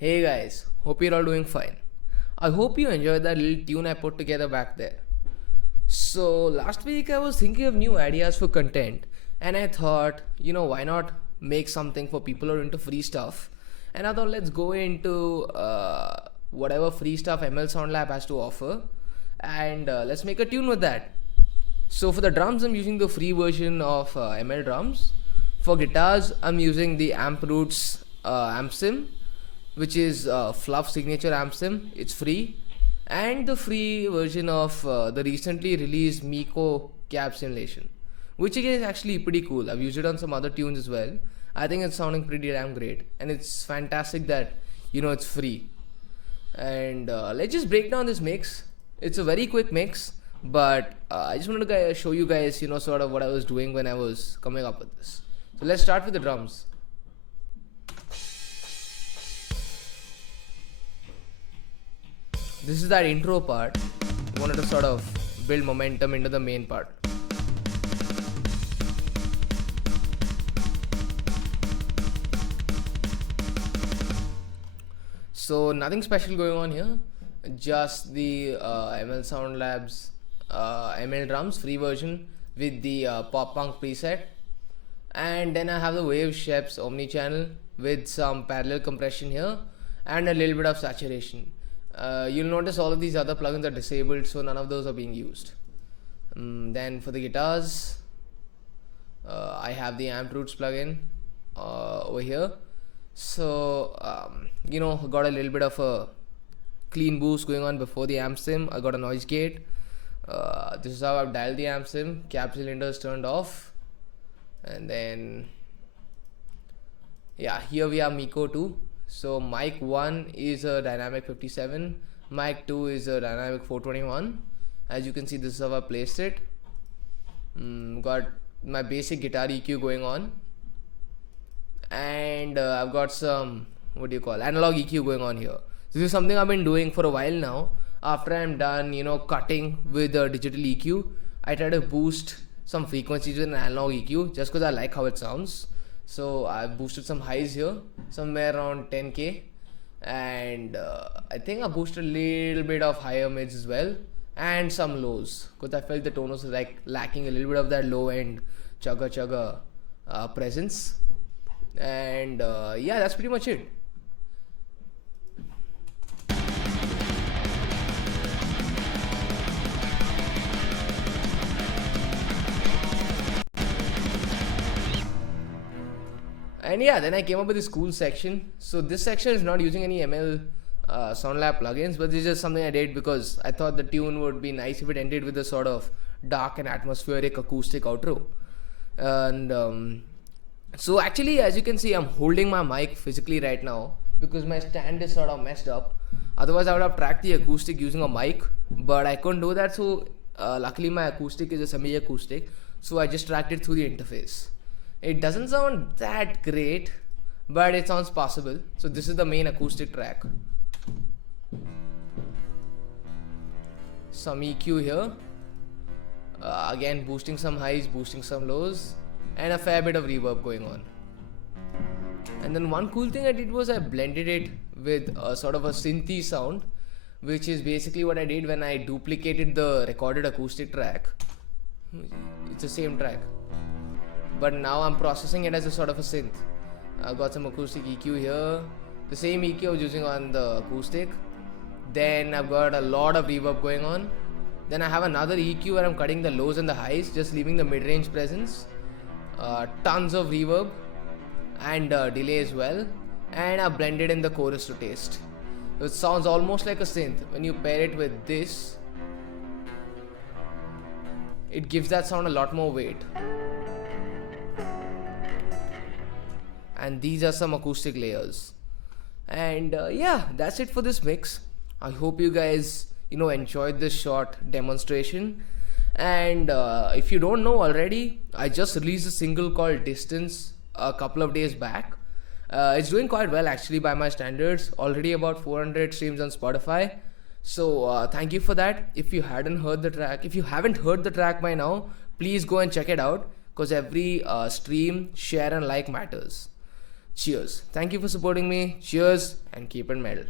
Hey guys, hope you're all doing fine. I hope you enjoyed that little tune I put together back there. So, last week I was thinking of new ideas for content, and I thought, why not make something for people who are into free stuff? And I thought, let's go into whatever free stuff ML Sound Lab has to offer, and let's make a tune with that. So, for the drums, I'm using the free version of ML drums. For guitars, I'm using the Amp Roots amp sim, which is Fluff Signature amp sim. It's free, and the free version of the recently released Miko cab simulation, which is actually pretty cool. I've used it on some other tunes as well. I think it's sounding pretty damn great, and it's fantastic that it's free. And let's just break down this mix. It's a very quick mix, but I just wanted to show you guys, sort of what I was doing when I was coming up with this. So let's start with the drums. This is that intro part. We wanted to sort of build momentum into the main part. So nothing special going on here, just the ML Sound Labs ML drums free version with the pop punk preset, and then I have the Wave Sheps Omni channel with some parallel compression here and a little bit of saturation. You'll notice all of these other plugins are disabled, so none of those are being used. Then for the guitars, I have the Amp Roots plugin over here. So got a little bit of a clean boost going on before the amp sim. I got a noise gate. This is how I've dialed the amp sim. Cap cylinders turned off, and then here we have Miko 2. So mic 1 is a dynamic 57, mic 2 is a dynamic 421. As you can see, this is how I placed it. Got my basic guitar EQ going on, and I've got some analog EQ going on here. This is something I've been doing for a while now. After I'm done cutting with a digital EQ, I try to boost some frequencies with an analog EQ just because I like how it sounds. So I've boosted some highs here, somewhere around 10k, and I think I boosted a little bit of higher mids as well, and some lows, because I felt the tone was like lacking a little bit of that low end chugga chugga presence. And that's pretty much it. And then I came up with this cool section. So this section is not using any ML SoundLab plugins, but this is just something I did because I thought the tune would be nice if it ended with a sort of dark and atmospheric acoustic outro. And so actually, as you can see, I'm holding my mic physically right now because my stand is sort of messed up. Otherwise, I would have tracked the acoustic using a mic, but I couldn't do that. So luckily, my acoustic is a semi-acoustic, so I just tracked it through the interface. It doesn't sound that great, but it sounds possible. So this is the main acoustic track. Some EQ here. Again, boosting some highs, boosting some lows, and a fair bit of reverb going on. And then one cool thing I did was I blended it with a sort of a synthy sound, which is basically what I did when I duplicated the recorded acoustic track. It's the same track, but now I'm processing it as a sort of a synth. I've got some acoustic EQ here, the same EQ I was using on the acoustic. Then I've got a lot of reverb going on. Then I have another EQ where I'm cutting the lows and the highs, just leaving the mid-range presence. Tons of reverb and delay as well. And I've blended in the chorus to taste. So it sounds almost like a synth. When you pair it with this, it gives that sound a lot more weight. And these are some acoustic layers. And that's it for this mix. I hope you guys enjoyed this short demonstration. And if you don't know already, I just released a single called Distance a couple of days back. It's doing quite well actually by my standards, already about 400 streams on Spotify. So thank you for that. If you haven't heard the track by now, please go and check it out, because every stream, share and like matters. Cheers. Thank you for supporting me. Cheers and keep it metal.